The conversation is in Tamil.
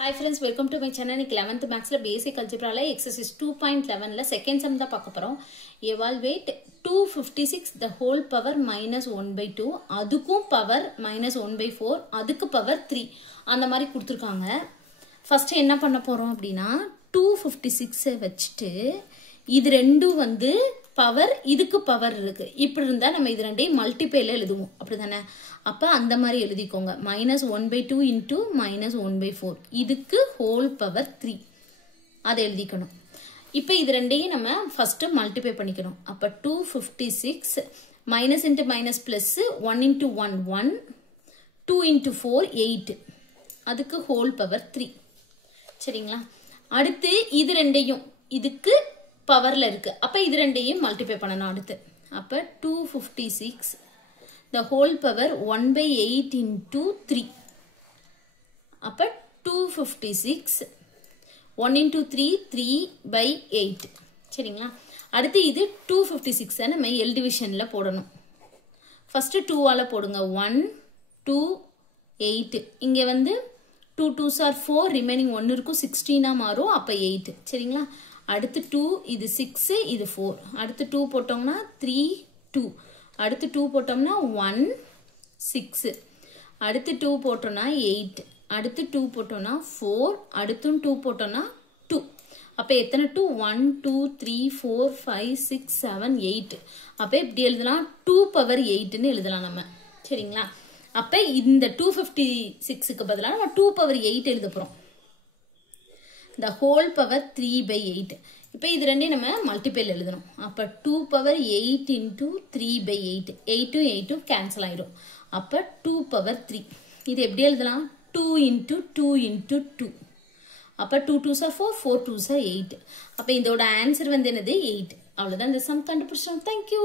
Hi friends, welcome to my channel. 11th Maths basic algebra exercise 2.11 second sum தான் பார்க்க போறோம். Evaluate 256 the whole power minus 1 by 2 அதுக்கும் power minus 1 by 4 அதுக்கு power 3 அந்த மாதிரி கொடுத்திருக்காங்க. First என்ன பண்ண போறோம் அப்படினா 256 வச்சிட்டு இது ரெண்டும் வந்து பவர் இதுக்கு பவர் இருக்கு. இப்படி இருந்தா நம்ம இது ரெண்டையும் மல்டிப்ளைல எழுதுவோம். அப்படிதானே? அப்ப அந்த மாதிரி எழுதிக்கோங்க. -1/2 into -1/4 இதுக்கு ஹோல் பவர் 3 அதை எழுதிக்கணும். இப்போ இது ரெண்டையும் நம்ம ஃபர்ஸ்ட் மல்டிப்ளை பண்ணிக்கணும். அப்ப 256 minus into minus plus 1 into 1 1 2 into 4 8 அதுக்கு ஹோல் பவர் 3. சரிங்களா? அடுத்து இது ரெண்டையும் இதுக்கு பவர்ல இருக்கு. அப்ப இது ரெண்டையும் மல்டிப்ளை பண்ணனும் அடுத்து. அப்ப 256 the whole power 1/8 into 3. அப்ப 256 1 into 3 3/8. சரிங்களா? அடுத்து இது 256 நம்ம L divisionல போடணும். first 2 ஆல போடுங்க. 1 2 8. இங்க வந்து 2 2s are 4 remaining 1 இருக்கும் 16 மாறும். அப்ப 8. சரிங்களா? அடுத்து 2 இது 6 இது 4. அடுத்து 2 போட்டோம்னா 3 2. அடுத்து 2 போட்டோம்னா 1 6. அடுத்து 2 போட்டோம்னா 8. அடுத்து 2 போட்டோம்னா 4. அடுத்து 2 போட்டோம்னா 2. அப்ப எத்தனை 2 1 2 3 4 5 6 7 8. அப்ப இப்படி எழுதலாம் 2 power 8 ன்னு எழுதலாம் நம்ம. சரிங்களா? அப்ப இந்த 256 க்கு பதிலா நம்ம 2 power 8 எழுத போறோம். the whole power 3/8. இப்போ இது ரெண்டையும் நம்ம மல்டிப்ளைல எழுதணும். அப்ப 2 power 8 into 3/8. 8 8 கேன்சல் ஆயிடும். அப்ப 2 power 3. இது எப்படி எழுதலாம்? 2 into 2 into 2. அப்ப 2 2s are 4 4 2s are 8. அப்ப இதோட ஆன்சர் வந்து என்னது 8. அவ்வளவுதான் இந்த சம் கண்டுபிடிச்சோம். Thank you.